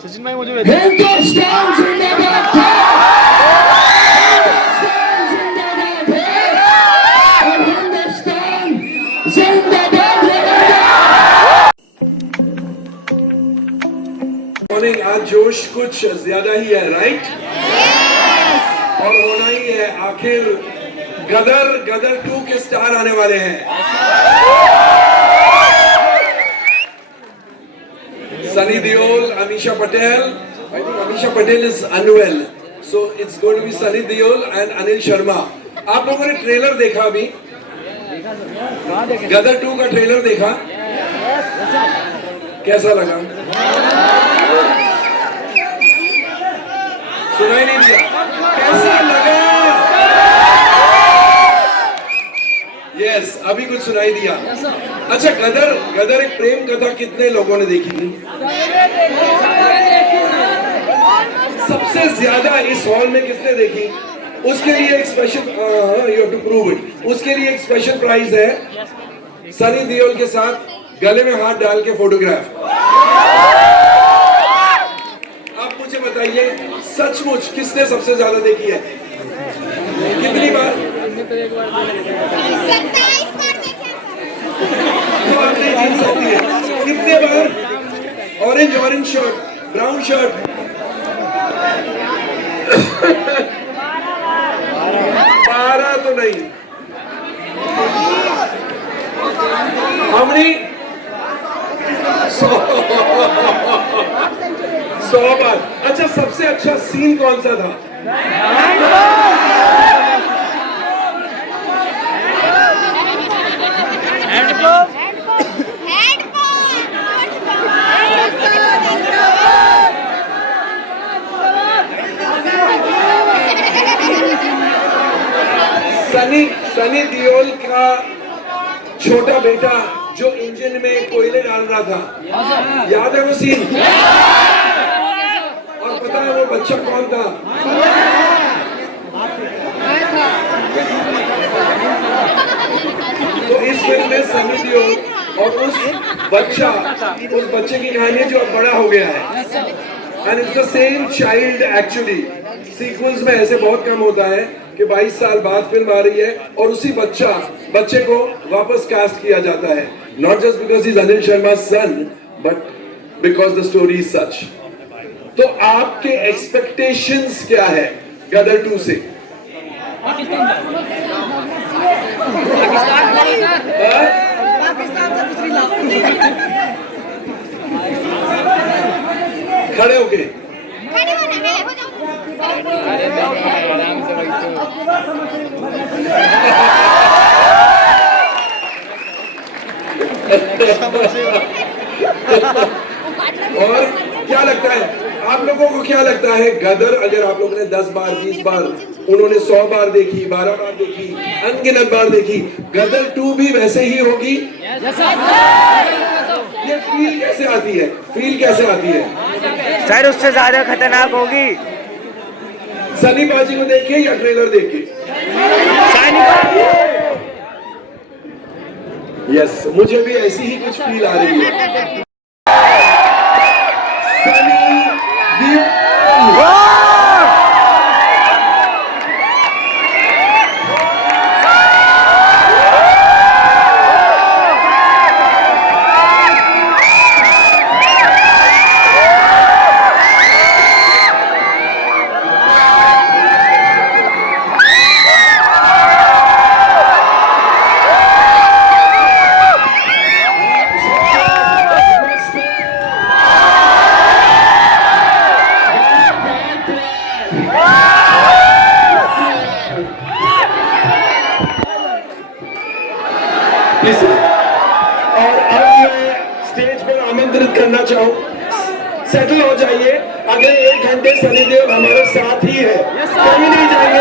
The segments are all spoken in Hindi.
सचिन भाई मुझे हिंदुस्तान जिंदाबाद है, हिंदुस्तान जिंदाबाद है और हिंदुस्तान जिंदाबाद रहेगा। मॉर्निंग आज जोश कुछ ज्यादा ही है, राइट? और होना ही है। आखिर गदर 2 के स्टार आने वाले हैं। Sunny Deol, Amisha Patel. I think Amisha Patel is unwell, so it's going to be Sunny Deol and Anil Sharma. आप लोगों ने ट्रेलर देखा अभी? गदर 2 का ट्रेलर देखा? कैसा लगा? सुनाई नहीं दिया? कैसा लगा? यस, अभी कुछ सुनाई दिया। अच्छा, गदर एक प्रेम कथा कितने लोगों ने देखी थी? सबसे ज्यादा इस हॉल में किसने देखी? उसके लिए एक special, you have to prove it, उसके लिए एक स्पेशल प्राइज है। सनी देओल के साथ गले में हाथ डाल के फोटोग्राफ। आप मुझे बताइए, सचमुच किसने सबसे ज्यादा देखी है? कितनी बार? 27 बार तो आप नहीं जीत सकती है। कितने बार? Orange shirt, brown shirt. 12 तो नहीं। हमने 100 बार। अच्छा, सबसे अच्छा सीन कौन सा था? सनी देओल का छोटा बेटा जो इंजन में कोयले डाल रहा था, याद है वो सीन? और पता है वो बच्चा कौन था? तो इस फिल्म में सनी देओल और उस बच्चे की कहानी है जो अब बड़ा हो गया है। And it's the same child actually. Sequels में ऐसे बहुत कम होता है कि 22 साल बाद फिल्म आ रही है और उसी बच्चे को वापस कास्ट किया जाता है। Not just because he is Anil Sharma son, but because the story is such. तो आपके एक्सपेक्टेशंस क्या है गदर 2 से? खड़े होके और क्या लगता है आप लोगों को? क्या लगता है गदर, अगर आप लोगों ने 10 बार 20 बार, उन्होंने 100 बार देखी, 12 बार देखी, अनगिनत बार देखी, गदर 2 भी वैसे ही होगी? ये फील कैसे आती है? सर उससे ज्यादा खतरनाक होगी। सनी बाजी को देख के या ट्रेलर देख के? यस, मुझे भी ऐसी ही कुछ फील आ रही है। सनी देओल और अब मैं स्टेज पर आमंत्रित करना चाहूं, सेटल हो जाइए। अगले 1 घंटे सनी देओल हमारे साथ ही है, कहीं नहीं जाएंगे।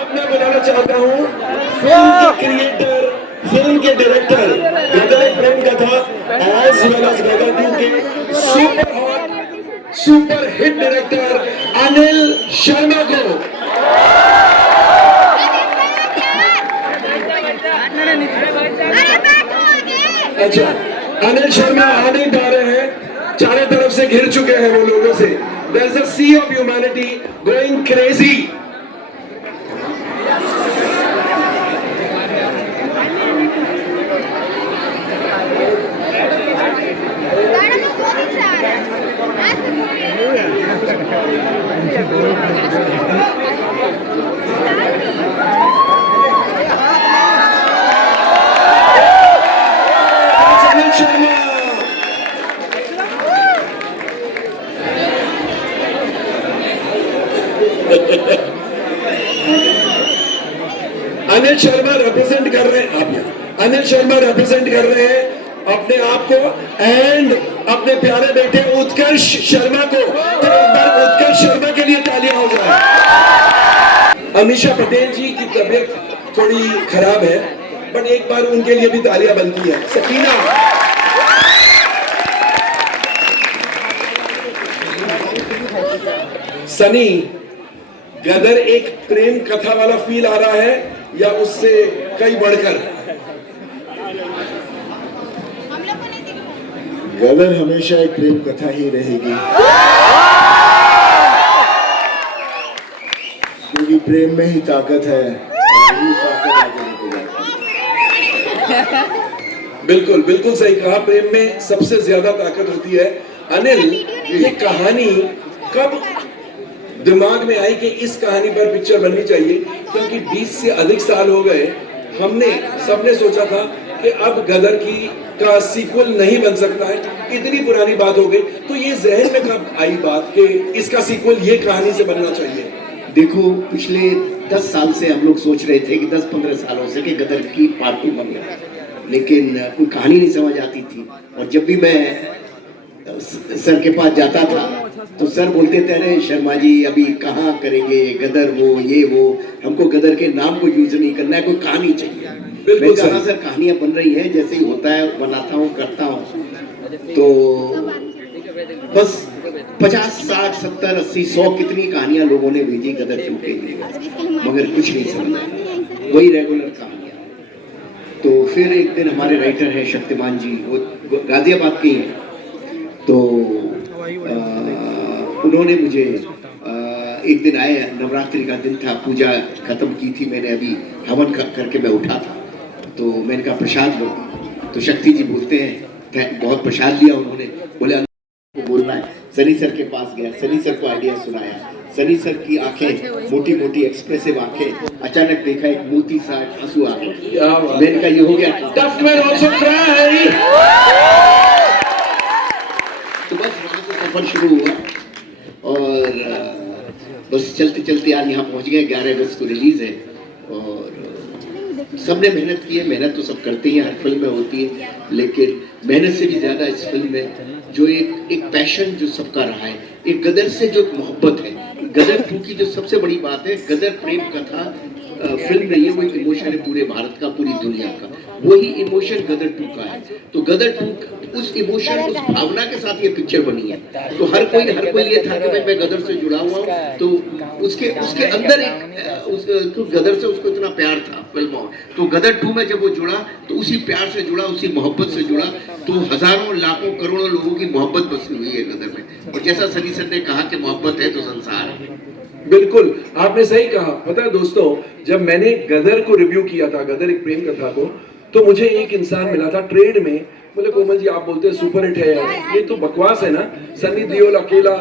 अब मैं बुलाना चाहता हूं फिल्म के क्रिएटर, फिल्म के डायरेक्टर, गदर एक प्रेम कथा एज वेल एज गदर 2 के super hit director Anil Sharma को। अच्छा, अनिल शर्मा आ नहीं पा रहे हैं, चारों तरफ से घिर चुके हैं वो लोगों से। There's a sea of humanity going crazy. Anil Sharma Anil Sharma represent कर रहे हैं अनिल शर्मा रिप्रेजेंट कर रहे हैं अपने आप को एंड अपने प्यारे बेटे उत्कर्ष शर्मा को। तो एक बार उत्कर्ष शर्मा के लिए तालियां हो जाए। अमीषा पटेल जी की तबीयत थोड़ी खराब है, बट एक बार उनके लिए भी तालियां बनती है। सकीना, सनी, गदर एक प्रेम कथा वाला फील आ रहा है या उससे कई बढ़कर? गदर हमेशा एक प्रेम कथा ही रहेगी, क्योंकि प्रेम में ही ताकत है, यही ताकत आगे लेके जाती है। बिल्कुल बिल्कुल सही कहा, प्रेम में सबसे ज्यादा ताकत होती है। अनिल, ये कहानी कब दिमाग में आई कि इस कहानी पर पिक्चर बननी चाहिए? क्योंकि 20 से अधिक साल हो गए, हमने सबने सोचा था कि अब गदर का सीक्वल नहीं बन सकता है, इतनी पुरानी बात हो गई। तो ये जहन में कब आई बात कि इसका सीक्वल ये कहानी से बनना चाहिए? देखो, पिछले 10 साल से हम लोग सोच रहे थे कि 10-15 सालों से कि गदर की पार्ट 2 बन गया, लेकिन कोई कहानी नहीं समझ आती थी। और जब भी मैं सर के पास जाता था तो सर बोलते थे, अरे शर्मा जी अभी कहाँ करेंगे गदर, वो ये वो, हमको गदर के नाम को यूज नहीं करना है, कोई कहानी चाहिए। मैंने कहा सर कहानियां बन रही हैं, जैसे ही होता है बनाता हूँ करता हूँ। तो बस 50, 60, 70, 80, 100 कितनी कहानियां लोगों ने भेजी गदर 2 के लिए, मगर कुछ नहीं समझ आया, वही रेगुलर कहानियां। तो फिर एक दिन हमारे राइटर हैं शक्तिमान जी, वो गाजियाबाद के हैं, तो उन्होंने मुझे एक दिन आए, नवरात्रि का दिन था, पूजा खत्म की थी मैंने, अभी हवन करके मैं उठा था, तो मैंने कहा प्रसाद लो। तो शक्ति जी बोलते हैं, बहुत प्रसाद लिया उन्होंने, बोले को बोलना है। सनी सर के पास गया, सनी सर को आइडिया सुनाया। सनी सर की आंखें मोटी मोटी एक्सप्रेसिव आंखें, अचानक देखा एक मोती सा आंसू आ गया। मैंने कहा ये हो गया, टफ मैन आल्सो क्राई। तो बस वहाँ से सफर शुरू हुआ और बस चलते चलते आज यहाँ पहुँच गए। 11 अगस्त को रिलीज है और सबने मेहनत की है। मेहनत तो सब करते ही हर फिल्म में होती है, लेकिन मेहनत से भी ज्यादा इस फिल्म में जो एक पैशन जो सबका रहा है, एक गदर से जो मोहब्बत है। गदर 2 की जो सबसे बड़ी बात है, गदर प्रेम कथा फिल्म नहीं है, वो एक इमोशन है पूरे भारत का, पूरी दुनिया का। वही इमोशन गदर 2 का है। तो गदर 2 उस इमोशन, उस भावना के साथ ये पिक्चर बनी है। तो हर कोई ये था कि भाई मैं गदर से जुड़ा हुआ हूँ, तो उसके अंदर एक तो गदर से उसको इतना प्यार था फिल्म में। तो गदर 2 में जब वो जुड़ा तो उसी प्यार से जुड़ा, उसी मोहब्बत से जुड़ा। तो हजारों लाखों करोड़ों लोगों की मोहब्बत बसी हुई है गदर में। और जैसा सनी सर ने कहा कि मोहब्बत है तो संसार है। बिल्कुल आपने सही कहा। पता है दोस्तों, जब मैंने गदर को रिव्यू किया था, गदर एक प्रेम कथा को, तो मुझे एक इंसान मिला था ट्रेड में, बोले कोमल जी आप बोलते हैं सुपर हिट है यार, ये तो बकवास है ना। सनी देओल अकेला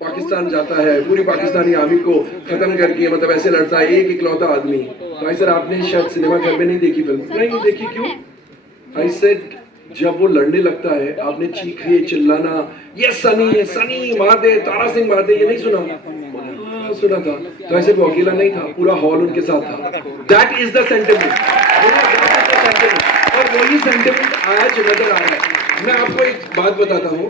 पाकिस्तान जाता है, पूरी पाकिस्तानी आर्मी को खत्म करके, मतलब ऐसे लड़ता है, एक इकलौता आदमी। तो आई सर आपने शायद सिनेमा घर में नहीं देखी फिल्म? नहीं देखी। क्यों? आई सेड जब वो लड़ने लगता है, आपने चीखे चिल्लाना, ये सनी मार दे, तारा सिंह मार दे, ये नहीं सुना था। तो ऐसे वो अकेला नहीं था, पूरा हॉल उनके साथ था। दैट इज द सेंटिमेंट, और वही सेंटिमेंट आज नजर आ रहा है। मैं आपको एक बात बताता हूँ,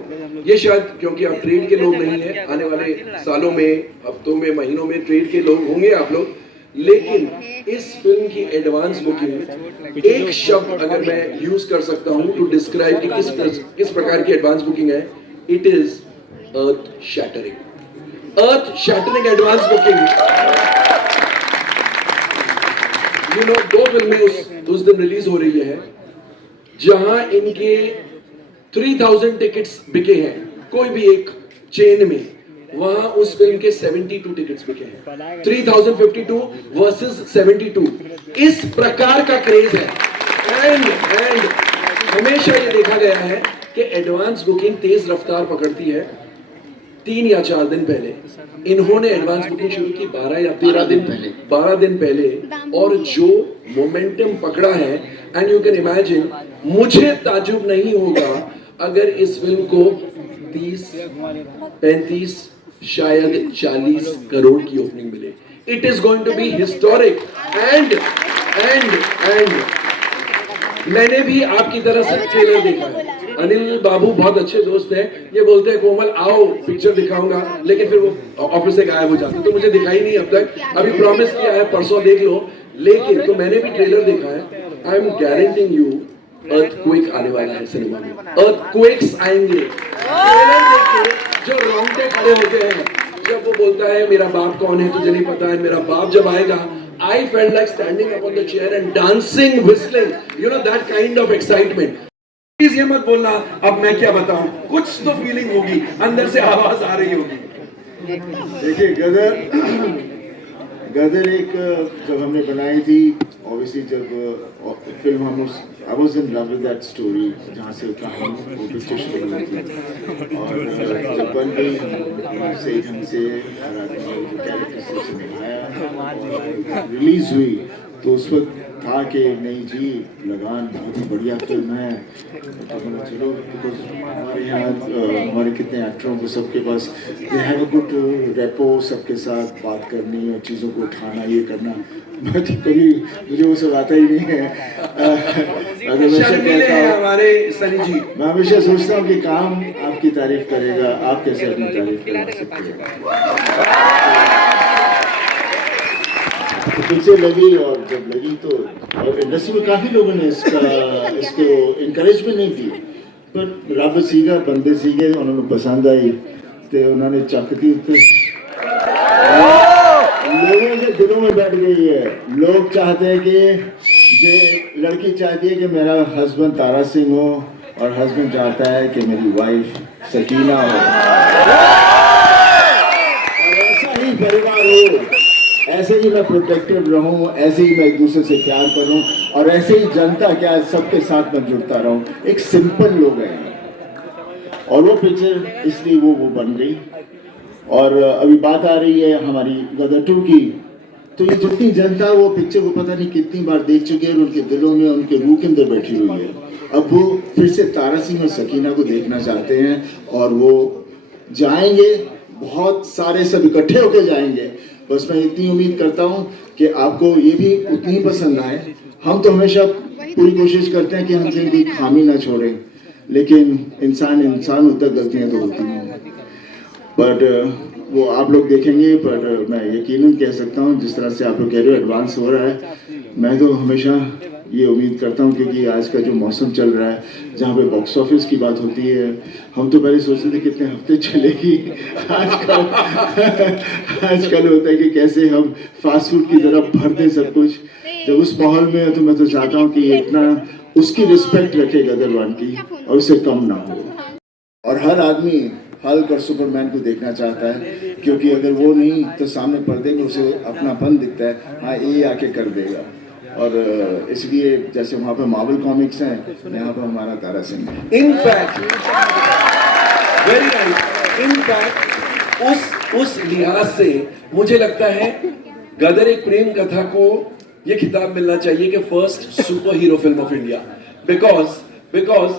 ये शायद क्योंकि आप ट्रेड के लोग नहीं हैं, आने वाले सालों में, हफ्तों में, महीनों में ट्रेड के लोग होंगे आप लोग, लेकिन इस फिल्म की एडवांस बुकिंग, एक शब्द अगर मैं यूज कर सकता हूँ टू डिस्क्राइब कि किस प्रकार की एडवांस बुकिंग है, it is earth shattering advance booking. You know, 2 फिल्में उस दिन रिलीज हो रही है, जहां इनके 3000 टिकट्स बिके हैं कोई भी एक चेन में, वहां उस फिल्म के 72 टिकट्स बिके हैं। 3052 वर्सेस 72, इस प्रकार का क्रेज है। एंड हमेशा ये देखा गया है कि एडवांस बुकिंग तेज रफ्तार पकड़ती है 3 या 4 दिन पहले। इन्होंने एडवांस बुकिंग शुरू की 12 या 13 दिन पहले, 12 दिन पहले, और जो मोमेंटम पकड़ा है, एंड यू कैन इमेजिन, मुझे ताजुब नहीं होगा अगर इस फिल्म को 30, 35, शायद 40 करोड़ की ओपनिंग मिले। It is going to be historic. And मैंने भी आपकी तरह से ट्रेलर देखा है। अनिल बाबू बहुत अच्छे दोस्त हैं, ये बोलते हैं कोमल आओ पिक्चर दिखाऊंगा, लेकिन फिर वो ऑफिस से गायब हो जाते, तो मुझे दिखाई नहीं अब तक। अभी प्रॉमिस किया है परसों देख लो, लेकिन तो मैंने भी ट्रेलर देखा है। I am guaranteeing you earthquake आने वाला है सिनेमा में, अर्थक्वेक्स आएंगे। ट्रेलर देख जो रोंगटे खड़े होते हैं जब वो बोलता है मेरा बाप कौन है तुझे नहीं पता है, मेरा बाप जब आएगा, I felt like standing up on the chair and dancing, whistling, you know, that kind of excitement. Please ये मत बोलना अब मैं क्या बताऊं, कुछ तो फीलिंग होगी, अंदर से आवाज आ रही होगी। देखिए गदर एक जब हमने बनाई थी, ऑब्वियसली जब फिल्म हम उस I was in love with that story, जहाँ से कहानी वो पिक्चर शुरू हुई थी, और जब बन गई सही ढंग से हर आदमी जो कैरेक्टर से निभाया, रिलीज हुई, तो उस वक्त था कि नहीं जी लगान बहुत ही बढ़िया फिल्म है, तो मैंने चलो, बिकॉज हमारे यहाँ हमारे कितने एक्टरों को सबके पास they have a good rapport, सबके साथ बात करनी और चीज़ों को उठाना, ये करना। मैं तो कभी, मुझे वो सब आता ही नहीं है। हमारे सनी जी, मैं हमेशा सोचता हूँ कि काम आपकी तारीफ करेगा, आप कैसे अपनी तारीफ कर सकते हैं। तो पिक्चर लगी, और जब लगी तो और इंडस्ट्री में काफ़ी लोगों ने इसको इनकरेजमेंट नहीं दी, पर रब सीगा बंदे सीगे, उन्होंने पसंद आई, तो उन्होंने चकती उत्ते लोगों के दिलों में बैठ गई है। लोग चाहते हैं कि लड़की चाहती है कि मेरा हस्बैंड तारा सिंह हो, और हस्बैंड चाहता है कि मेरी वाइफ सकीना हो, और ऐसा ही परिवार हो, ऐसे ही मैं प्रोटेक्टिव रहूं, ऐसे ही मैं एक दूसरे से प्यार करूं, और ऐसे ही जनता क्या सबके साथ मैं जुड़ता रहूं। एक सिंपल लोग हैं, और वो पिक्चर इसलिए वो बन गई। और अभी बात आ रही है हमारी गदर 2 की, तो ये जितनी जनता वो पिक्चर को पता नहीं कितनी बार देख चुकी है, और उनके दिलों में, उनके रूह के अंदर बैठी हुई है। अब वो फिर से तारा सिंह और सकीना को देखना चाहते हैं, और वो जाएंगे, बहुत सारे सब इकट्ठे होकर जाएंगे। बस मैं इतनी उम्मीद करता हूँ कि आपको ये भी उतनी ही पसंद आए। हम तो हमेशा पूरी कोशिश करते हैं कि हम कहीं भी खामी ना छोड़ें, लेकिन इंसान होता, गलतियाँ तो होती हैं, बट वो आप लोग देखेंगे। पर मैं यकीनन कह सकता हूँ, जिस तरह से आप लोग कह रहे हो एडवांस हो रहा है, मैं तो हमेशा ये उम्मीद करता हूँ, क्योंकि आज का जो मौसम चल रहा है, जहाँ पे बॉक्स ऑफिस की बात होती है, हम तो पहले सोचते थे कितने हफ्ते चलेगी, आजकल होता है कि कैसे हम फास्ट फूड की तरफ भर दें सब कुछ। जब उस माहौल में है, तो मैं तो चाहता हूँ कि इतना उसकी रिस्पेक्ट रखे गदर 1 की, और उससे कम ना हो। और हर आदमी हल्क और सुपरमैन को देखना चाहता है, क्योंकि अगर वो नहीं तो सामने पर्दे में उसे अपनापन दिखता है, हाँ ये आके कर देगा। और इसलिए जैसे वहाँ पे मार्वल कॉमिक्स हैं, यहाँ पे हमारा तारा सिंह है। इनफैक्ट वेरी नाइस, इनफैक्ट उस लिहाज से मुझे लगता है गदर एक प्रेम कथा को ये खिताब मिलना चाहिए कि first superhero film of India, because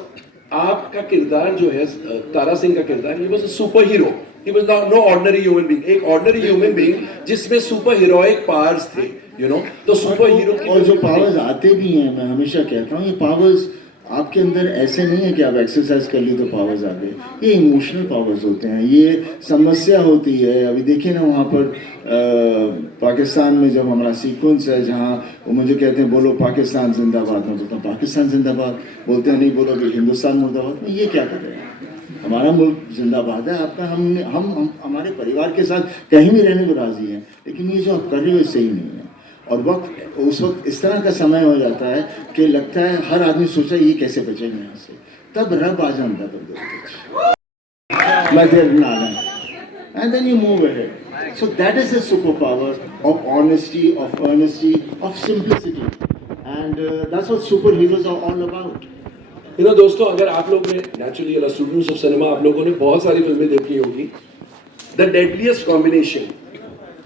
आपका किरदार जो है, तारा सिंह का किरदार, he was a superhero, he was no ordinary human being, एक ऑर्डिनरी ह्यूमन बीइंग जिसमें सुपर हीरोइक पावर्स थे, यू नो। तो सुपर हीरो की और जो पावर्स आते भी हैं, मैं हमेशा कहता हूँ, ये पावर्स आपके अंदर ऐसे नहीं है कि आप एक्सरसाइज कर ली तो पावर्स आ गए, ये इमोशनल पावर्स होते हैं, ये समस्या होती है। अभी देखिए ना, वहाँ पर पाकिस्तान में जब हमारा सीक्वेंस है, जहाँ वो मुझे कहते हैं बोलो पाकिस्तान जिंदाबाद, मैं बोलता हूँ पाकिस्तान जिंदाबाद, बोलते हैं नहीं बोलो कि हिंदुस्तान मुर्दाबाद। ये क्या कर रहे हैं? हमारा मुल्क जिंदाबाद है, आपका हम हमारे परिवार के साथ कहीं भी रहने को राजी हैं, लेकिन ये जो आप कर रहे हो सही नहीं है। और उस वक्त इस तरह का समय हो जाता है कि लगता है हर आदमी सोचा ये कैसे बचेंगे यहाँ से, तब रब आ जाता तब like they're Nalan. And then you move ahead. So that is the superpower of honesty, of earnesty, of simplicity. And that's what superheroes are all about. दोस्तों, अगर आप लोग ने नेचुरली स्टूडेंट्स ऑफ सिनेमा, आप लोगों ने बहुत सारी फिल्में देखी होगी. The deadliest combination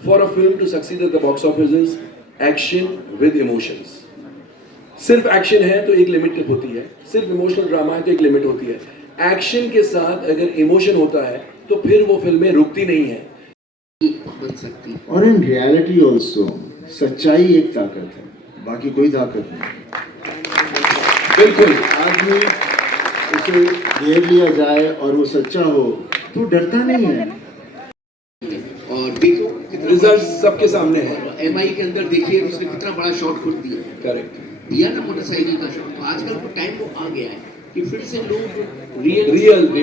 for a film to succeed at the box office is action with emotions. सिर्फ एक्शन है तो एक लिमिट होती है, सिर्फ इमोशनल ड्रामा है तो एक लिमिट होती है. एक्शन के साथ अगर इमोशन होता है तो फिर वो फिल्में रुकती नहीं है. बन सकती. और इन रियलिटी ऑल्सो सच्चाई एक ताकत है, बाकी कोई ताकत नहीं. बिल्कुल. आदमी उसे घेर लिया जाए और वो सच्चा हो तो डरता नहीं है. और देखो रिजल्ट सबके सामने है. एमआई के अंदर देखिए उसने कितना बड़ा शॉट खुद दिया. करेक्ट दिया ना मोटरसाइकिल का शॉट. तो आजकल को टाइम वो आ गया है कि फिर से लोग रियलिटी में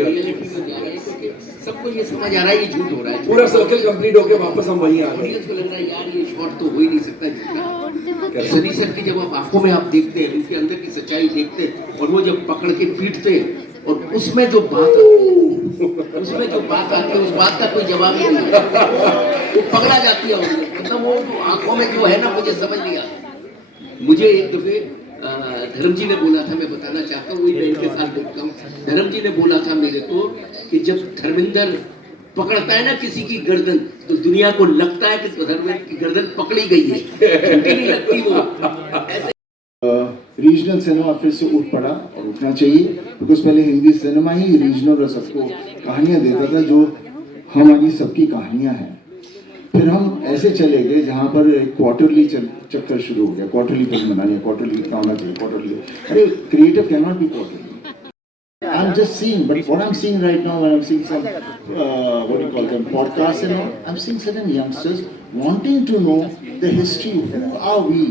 जा रहे हैं, क्योंकि सबको ये समझ आ रहा है ये झूठ हो रहा है. पूरा सर्कल कंप्लीट होके वापस हम वहीं आ गए. ऑडियंस को लग रहा है यार ये शॉट तो हो ही नहीं सकता झूठा. सनी सर की जब आप आंखों में आप देखते हैं, उनके अंदर की सच्चाई देखते हैं, और वो जब पकड़ के पीटते हैं और उसमें जो बात आती है उस बात का कोई जवाब ही नहीं है. वो पकड़ा जाती है मतलब वो आंखों में जो है ना, मुझे समझ नहीं आता. मुझे एक दफे धर्म जी ने बोला था, मैं बताना चाहता हूँ, मैं इनके साथ देखता हूँ. धर्म जी ने बोला था मेरे को कि जब धर्मेंद्र पकड़ता है ना किसी की गर्दन, तो दुनिया को लगता है कि धर्मेंद्र की गर्दन पकड़ी गई है, झूठी नहीं लगती वो. रीजनल सिनेमा फिर से उठ पड़ा और उठना चाहिए, बिकॉज पहले हिंदी सिनेमा ही रीजनल और सबको कहानियाँ देता था जो हमारी सबकी कहानियाँ हैं. फिर हम ऐसे चले गए जहाँ पर क्वार्टरली चक्कर शुरू हो गया. क्वार्टरली फिल्म बनानी है, क्वार्टरली इतना होना चाहिए, क्वार्टरली. अरे creative can not be quarterly. I'm just seeing, but what I'm seeing right now, when I'm seeing some, what do you call them, podcasts and all, I'm seeing certain youngsters wanting to know the history. Who are we?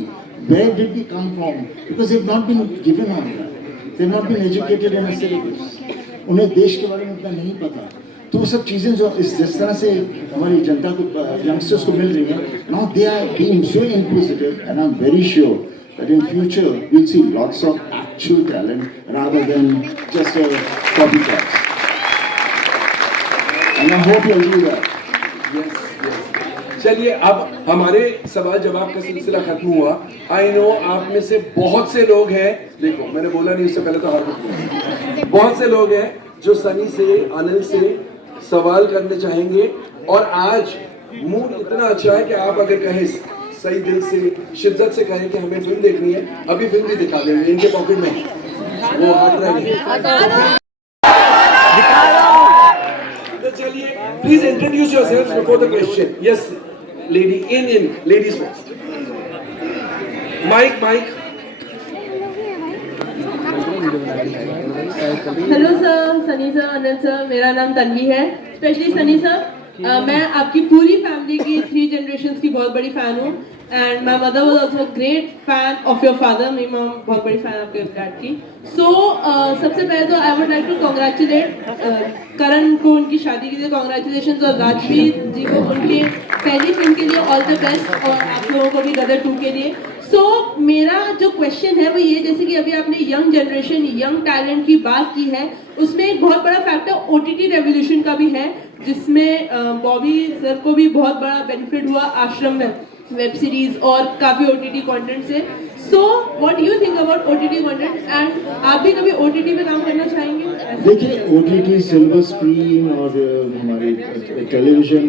Where did we come from? Because they've not been given on that. They've not been educated in a syllabus. उन्हें देश के बारे में इतना नहीं पता. तो वो सब चीज़ें जो जिस तरह से हमारी जनता को, यंगस्टर्स को मिल रही हैं, now they are being so inquisitive, and I'm very sure that in future we'll see lots of actual talent rather than just a copycat. And I hope you'll do that. Yes. चलिए, अब हमारे सवाल जवाब का सिलसिला खत्म हुआ. आई नो आप में से बहुत से लोग हैं, देखो मैंने बोला नहीं उससे पहले तो हर बहुत से लोग हैं जो सनी से, अनिल से सवाल करने चाहेंगे. और आज मूड इतना अच्छा है कि आप अगर कहें सही दिल से, शिद्दत से कहें कि हमें फिल्म देखनी है, अभी फिल्म भी दिखा देंगे. इनके पॉकेट में वो हाथ रहेंगे. तो चलिए, please introduce yourself before the question. Yes lady, in ladies first. Mic. Hello sir, Sunny sir, Anil sir, मेरा नाम तन्वी है. स्पेशली सनी सर, मैं आपकी पूरी फैमिली की 3 जनरेशंस की बहुत बड़ी फैन हूँ. And my mother was also great fan of your father. मेरी मॉम बहुत बड़ी फैन आपके डैड की. सो सबसे पहले तो I would like to congratulate Karan को उनकी शादी के लिए कॉन्ग्रेचुलेशन, और राजवीर जी को उनके पहली फिल्म के लिए ऑल द बेस्ट, और आप लोगों को भी गदर 2 के लिए. सो मेरा जो क्वेश्चन है वो ये, जैसे कि अभी आपने यंग जनरेशन, यंग टैलेंट की बात की है, उसमें एक बहुत बड़ा फैक्टर OTT रेवोल्यूशन का भी है, जिसमें बॉबी सर को भी बहुत बड़ा बेनिफिट हुआ आश्रम में वेब सीरीज और काफ़ी OTT कंटेंट से. So what you think about OTT content, and आप भी कभी OTT पे काम करना चाहेंगे? देखिए, OTT, सिल्वर स्क्रीन और हमारी television,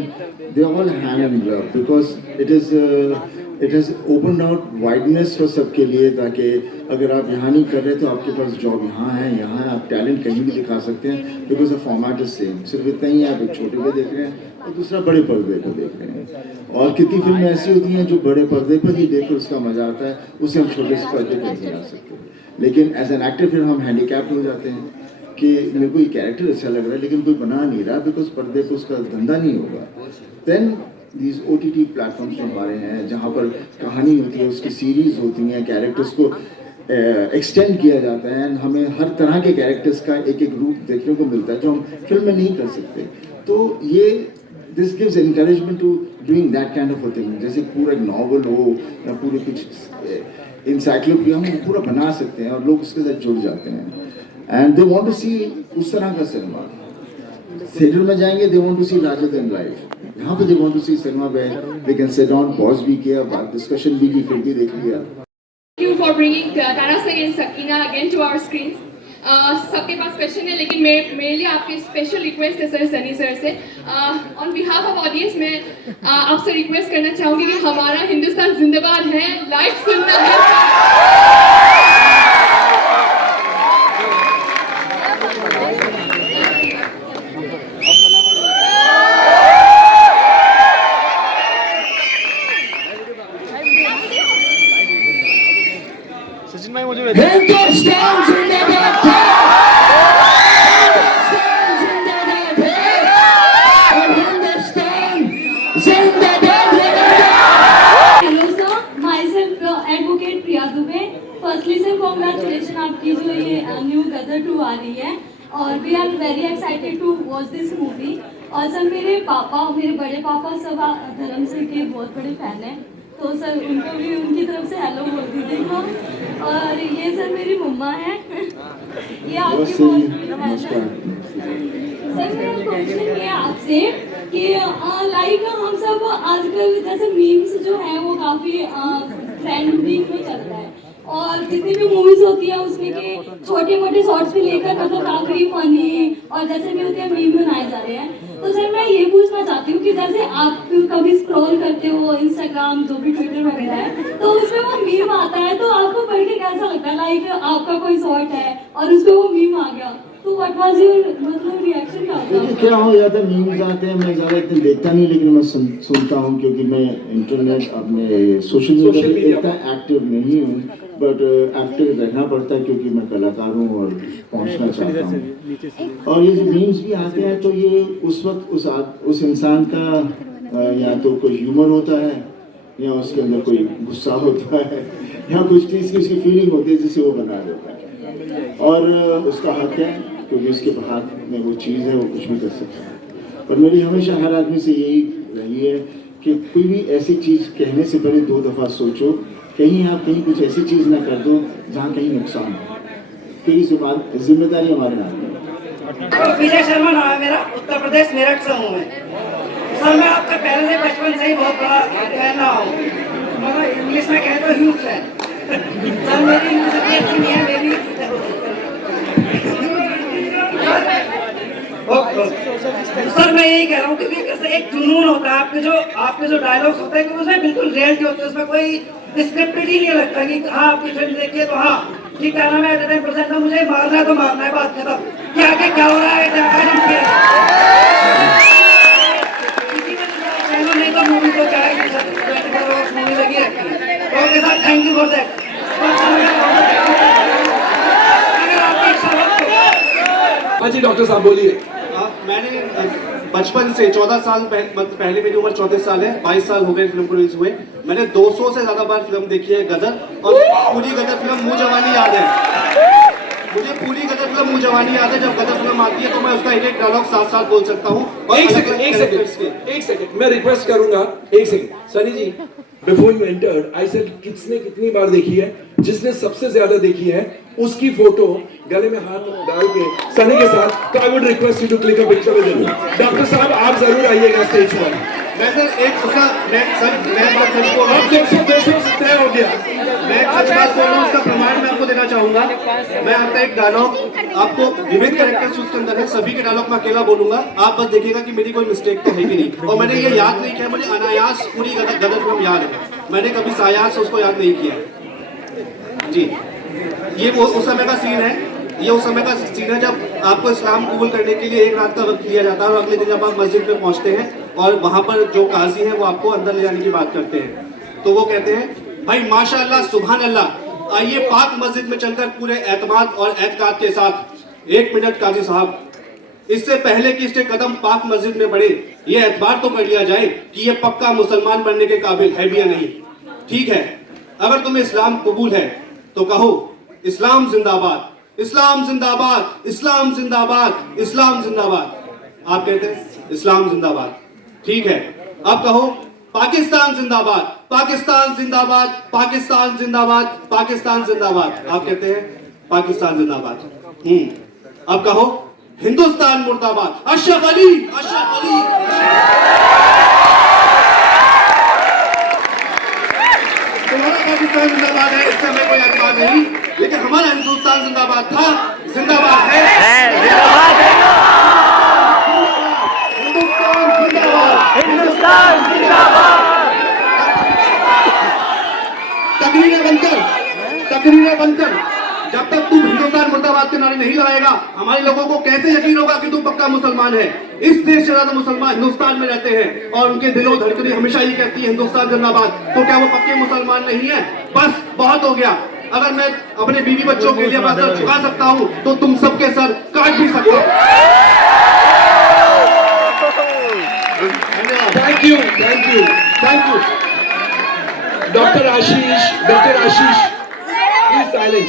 they are all hand in glove, because it has open out wideness for सबके लिए, ताकि अगर आप यहाँ नहीं कर रहे तो आपके पास जॉब यहाँ है, आप टैलेंट कहीं भी दिखा सकते हैं, because the format is same. सिर्फ इतना ही आप एक छोटे पे देख रहे हैं और दूसरा बड़े पर्दे पर देख रहे हैं. और कितनी फिल्में ऐसी होती हैं जो बड़े पर्दे पर ही देखकर उसका मजा आता है, उसे हम छोटे से पर्दे पर नहीं ला सकते. लेकिन एज एन एक्टर फिर हम हैंडीकैप्ड हो जाते हैं कि मेरे को ये कैरेक्टर अच्छा लग रहा है लेकिन कोई बना नहीं रहा, बिकॉज पर्दे पर उसका धंधा नहीं होगा. देन these OTT प्लेटफॉर्म्स जो हमारे हैं, जहाँ पर कहानी होती है, उसकी सीरीज होती हैं, कैरेक्टर्स को एक्सटेंड किया जाता है, एंड हमें हर तरह के कैरेक्टर्स का एक रूप देखने को मिलता है जो हम फिल्म में नहीं कर सकते. तो ये this gives encouragement to doing that kind of a thing. जैसे पूरा एक नॉवल हो या पूरे कुछ इंसाइक्लोपीडिया हम पूरा बना सकते हैं और लोग उसके साथ जुड़ जाते हैं. And they want to see उस तरह का सिनेमा। थिएटर में जाएंगे, they want to see larger than life. यहाँ पे they want to see cinema where they can sit down, pause भी किया, बात डिस्कशन भी की, फिर भी देख लिया। Thank you for bringing Tara Singh and Sakina again to our screens. सबके पास क्वेश्चन है, लेकिन मेरे लिए आपकी स्पेशल रिक्वेस्ट है सर, सनी सर से। ऑन बिहाफ ऑफ ऑडियंस मैं आपसे रिक्वेस्ट करना चाहूँगी कि हमारा हिंदुस्तान जिंदाबाद है, लाइव सुनना है। हिंदुस्तान जिंदाबाद है, हिंदुस्तान जिंदाबाद है। Hello sir, my self advocate Priya Dubey. Firstly sir congratulation, आपकी जो ये न्यू गदर 2 आ रही है और we are very excited to watch this movie. और सर मेरे बड़े पापा सब धर्म सिंह के बहुत बड़े फैन हैं, तो सर उनको भी उनकी तरफ से हेलो बोल दीजिएगा। और ये सर मेरी मम्मा है, ये आपकी नमस्कार। सर मेरा क्वेश्चन ये आपसे कि लाइक हम सब आजकल जैसे मीम्स जो है वो काफ़ी ट्रेंडिंग में चल रहा है, और जितनी भी मूवीज होती है उसमें के छोटे मोटे शॉर्ट्स भी लेकर मतलब काफ़ी फनी और जैसे भी होते हैं मीम बनाए जा रहे हैं। तो सर मैं ये पूछना चाहती हूँ कि जैसे आप कभी स्क्रॉल करते हो इंस्टाग्राम, जो भी ट्विटर वगैरह है, तो उसमें वो मीम आता है, तो आपको पढ़ के कैसा लगता है? लाइक आपका कोई शॉर्ट है और उसमें वो मीम आ गया, तो व्हाट वाज योर मतलब रिएक्शन क्या होता है? क्या हो जाता है, मीम्स आते हैं, मैं ज़्यादा इतना देखता नहीं, लेकिन मैं सुनता हूँ, क्योंकि मैं इंटरनेट अपने सोशल मीडिया पे इतना एक्टिव नहीं हूँ, बट एक्टिव रहना पड़ता है क्योंकि मैं कलाकार हूँ और पहुँचना चाहता हूँ। और ये जो मीम्स भी आते हैं तो ये उस वक्त उस इंसान का या तो कोई ह्यूमर होता है या उसके अंदर कोई गुस्सा होता है या कुछ चीज़ की उसकी फीलिंग होती है जिसे वो बना देता है, और उसका हक है क्योंकि उसके हाथ में वो चीज़ है, वो कुछ भी कर सकता है। और मेरी हमेशा हर आदमी से यही रही है कि कोई भी ऐसी चीज़ कहने से पहले 2 दफ़ा सोचो, कहीं आप कहीं कुछ ऐसी चीज़ ना कर दो जहाँ कहीं नुकसान हो, क्योंकि जिम्मेदारी हमारे हाथ में है। विजय शर्मा नाम है मेरा, उत्तर प्रदेश मेरठ से हूँ मैं। सर मैं आपका पहले से बचपन से ही बहुत बड़ा फैन रहा हूँ, मगर इंग्लिश में कहें तो ह्यूज फैन। सर मेरी इंग्लिश इतनी अच्छी नहीं है, मेरी सर मैं यही कह रहा हूँ कि कैसे एक जुनून होता है, आपके जो डायलॉग्स होते हैं उसमें बिल्कुल रियलिटी होती है, उसमें कोई स्क्रिप्टेड ही नहीं लगता कि हाँ आपकी फिल्म देखिए तो हाँ ठीक है ना, मैं 99% में मुझे मारना है तो मारना है, बात खत्म। क्या आगे क्या हो रहा है नहीं तो मूवी को क्या मूवी लगी रहती है। Okay sir, thank you for that. अगर आपकी इच्छा हो। हाँ जी डॉक्टर साहब बोलिए। मैंने बचपन से 14 साल पहले मेरी उम्र 34 साल है, 22 साल हो गए फिल्म को रिलीज हुए। मैंने 200 से ज्यादा बार फिल्म देखी है गदर, और पूरी गदर फिल्म मुझ जवानी याद है। मुझे पूरी गदर फिल्म मुझ जवानी याद है। जब गदर फिल्म आती है तो मैं उसका एक डायलॉग साथ बोल सकता हूँ। एक सेकंड मैं रिक्वेस्ट करूंगा, एक second Sunny ji. Before you entered I said किसने कितनी बार देखी है, जिसने सबसे ज्यादा देखी है उसकी फोटो गले में हाथ डाल के सनी के साथ, तो I would request you to click a picture with him. Doctor साहब आप जरूर आइएगा स्टेज पर। मैं सर एक उसका मैं बात सच बोल रहा हूँ, 200 तय हो गया। मैं सच बात बोल रहा हूँ, उसका प्रमाण मैं आपको देना चाहूंगा। मैं आपका एक डायलॉग, आपको विविध कैरेक्टर्स उसके अंदर है, सभी के डायलॉग मैं अकेला बोलूंगा, आप बस देखिएगा कि मेरी कोई मिस्टेक तो है कि नहीं। और मैंने ये याद नहीं किया, मुझे अनायास पूरी गदर फिल्म याद है, मैंने कभी सायास उसको याद नहीं किया जी। ये वो उस समय का सीन है, ये उस समय का सीन है जब आपको इस्लाम कबूल करने के लिए 1 रात का वक्त दिया जाता है, और अगले दिन जब आप मस्जिद में पहुंचते हैं और वहां पर जो काजी हैं वो आपको अंदर ले जाने की बात करते हैं, तो वो कहते हैं भाई माशाअल्लाह सुभान अल्लाह, आइए पाक मस्जिद में चलकर पूरे एतमाद और एतकाद के साथ 1 मिनट काजी साहब, इससे पहले कि इसके कदम पाक मस्जिद में पड़े, ये एतबार तो कर लिया जाए कि ये पक्का मुसलमान बनने के काबिल है भी या नहीं। ठीक है, अगर तुम्हें इस्लाम कबूल है तो कहो इस्लाम जिंदाबाद, इस्लाम जिंदाबाद, इस्लाम जिंदाबाद, इस्लाम जिंदाबाद। आप कहते हैं इस्लाम जिंदाबाद, ठीक है। आप कहो पाकिस्तान जिंदाबाद, पाकिस्तान जिंदाबाद, पाकिस्तान जिंदाबाद, पाकिस्तान जिंदाबाद। आप कहते हैं पाकिस्तान जिंदाबाद। अब कहो हिंदुस्तान मुर्दाबाद। अशरफ अली, अशरफ अली। तुम्हारा पाकिस्तान जिंदाबाद है, इससे हमें कोई एतबार नहीं, लेकिन हमारा हिंदुस्तान जिंदाबाद था, जिंदाबाद है, जिंदाबाद है, हिंदुस्तान जिंदाबाद, हिंदुस्तान जिंदाबाद। तकरीरें बनकर जब तक तुम हिंदुस्तान मुर्दाबाद के नारे नहीं लगाएगा, हमारे लोगों को कैसे यकीन होगा कि तुम पक्का मुसलमान है। इस देश से ज्यादा मुसलमान हिंदुस्तान में रहते हैं और उनके दिलों धड़कनें हमेशा ही कहती है हिंदुस्तान जिंदाबाद। तो क्या वो पक्के मुसलमान नहीं है? बस बहुत हो गया। अगर मैं अपने बीवी बच्चों के लिए अपना सर झुका सकता हूँ तो तुम सबके सर काट भी सकते हो। Thank you, thank you, thank you. Doctor Ashish, please silent.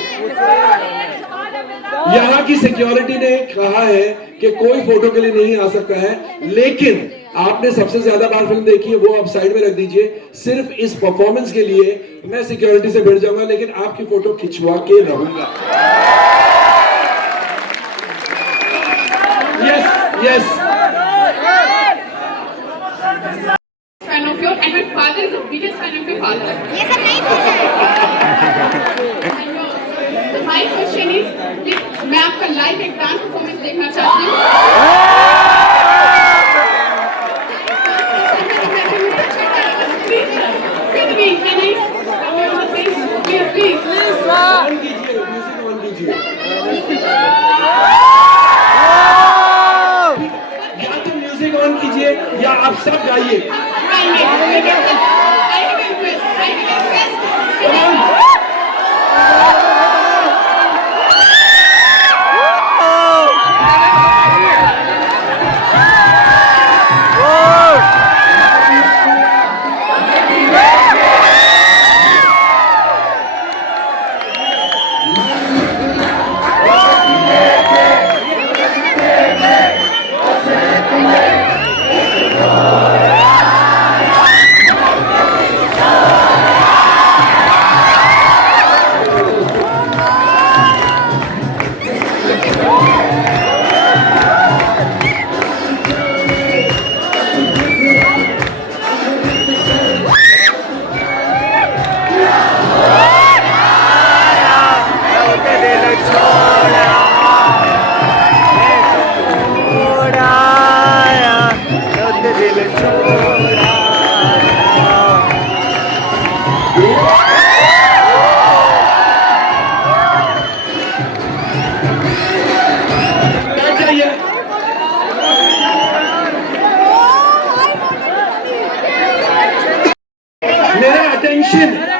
यहाँ की सिक्योरिटी ने कहा है कि कोई फोटो के लिए नहीं आ सकता है, लेकिन आपने सबसे ज्यादा बार फिल्म देखी है, वो आप साइड में रख दीजिए। सिर्फ इस परफॉर्मेंस के लिए मैं सिक्योरिटी से भिड़ जाऊंगा, लेकिन आपकी फोटो खिंचवा के रहूंगा। Yes yes. Fan of yours, and my father is the biggest fan of your father. ये सब नहीं बोलते। So my question is, please, मैं आपका लाइव एक डांस परफॉर्मेंस देखना चाहती हूँ। With me, can I? Please, please. On कीजिए, म्यूजिक ऑन कीजिए। या तो म्यूजिक ऑन कीजिए या आप सब गाइए।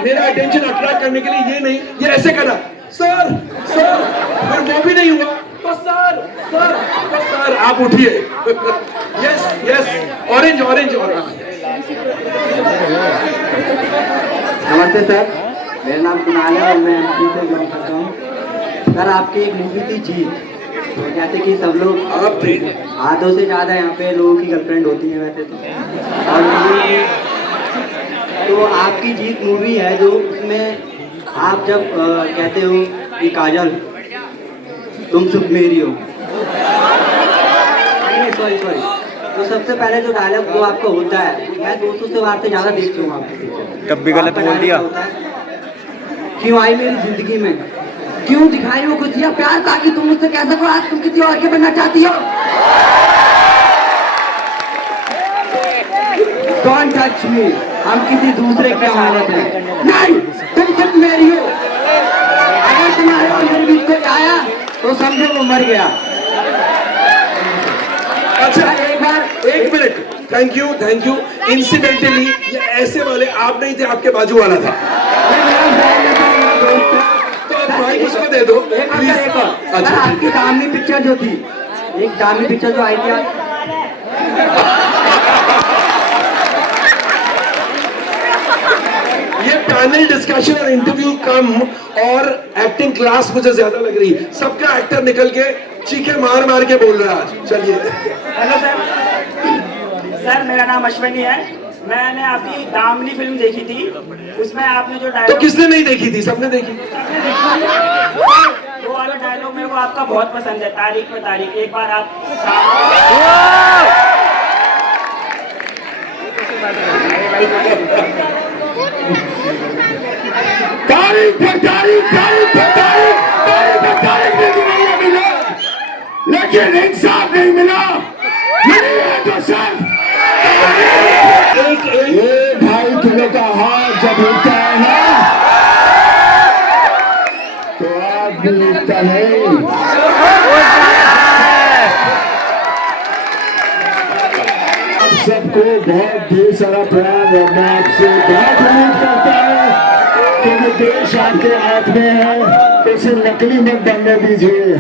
मेरा अटेंशन अट्रैक्ट करने के लिए ये नहीं, ये ऐसे करा, सर सर, और वो भी नहीं हुआ तो सर सर, तो सर आप उठिए। Yes yes, orange orange orange. नमस्ते सर, मेरा नाम कुणाल है और मैं एमपी से बिलोंग करता हूँ। सर आपकी एक मूवी थी जीत, तो कहते कि सब लोग आधों से ज़्यादा यहाँ पे लोगों की गर्लफ्रेंड होती है वैसे तो, और तो आपकी जीत मूवी है जो उसमें आप जब कहते हो कि काजल तुम सुख मेरी हो, नहीं सॉरी, तो सबसे पहले जो डायलॉग वो आपका होता है, मैं 200 से बार से ज़्यादा देखती हूँ आपको, तब भी गलत बोल दिया। क्यों आई मेरी जिंदगी में, क्यों दिखाई वो खुशियाँ प्यार ताकि तुम मुझसे कह सको आज तुम किसी और के बनना चाहती हो। Don't touch me, हम किसी दूसरे के अमानत हैं। नहीं, तुम सिर्फ मेरी हो। अगर तुम्हारे और मेरे बीच कोई आया तो समझो वो मर गया। अच्छा एक minute, thank you thank you. Incidentally ये ऐसे वाले आप नहीं थे, आपके बाजू वाला था। तो आप माइक उसको दे दो प्लीज। अच्छा, आपकी दामनी पिक्चर जो थी, एक दामनी पिक्चर जो आई थी, ये पैनल डिस्कशन और इंटरव्यू कम और एक्टिंग क्लास मुझे ज्यादा लग रही है। सबका एक्टर निकल के चीखे मार मार के बोल रहा है आज। चलिए। हेलो सर, मेरा नाम अश्विनी है। मैंने आपकी दामनी फिल्म देखी थी, उसमें आपने जो तो किसने नहीं देखी थी? सबने देखी। वो वाला डायलॉग मेरे को आपका बहुत पसंद है, तारीख पे तारीख। एक बार आप तारीख पर तारीख, तारीख पर तारीख, तारीख पर तारीख नहीं मिला, लेकिन इंसाफ नहीं मिला। मिली है तो सिर्फ ये 2.5 किलो का हाथ जब उठता है ना, तो आप भी उठता नहीं। आप सबको बहुत ढेर सारा प्यार, और मैं आपसे बहुत उम्मीद करता हूँ कि देश आपके हाथ में है, इसे नकली मत बनने दीजिए।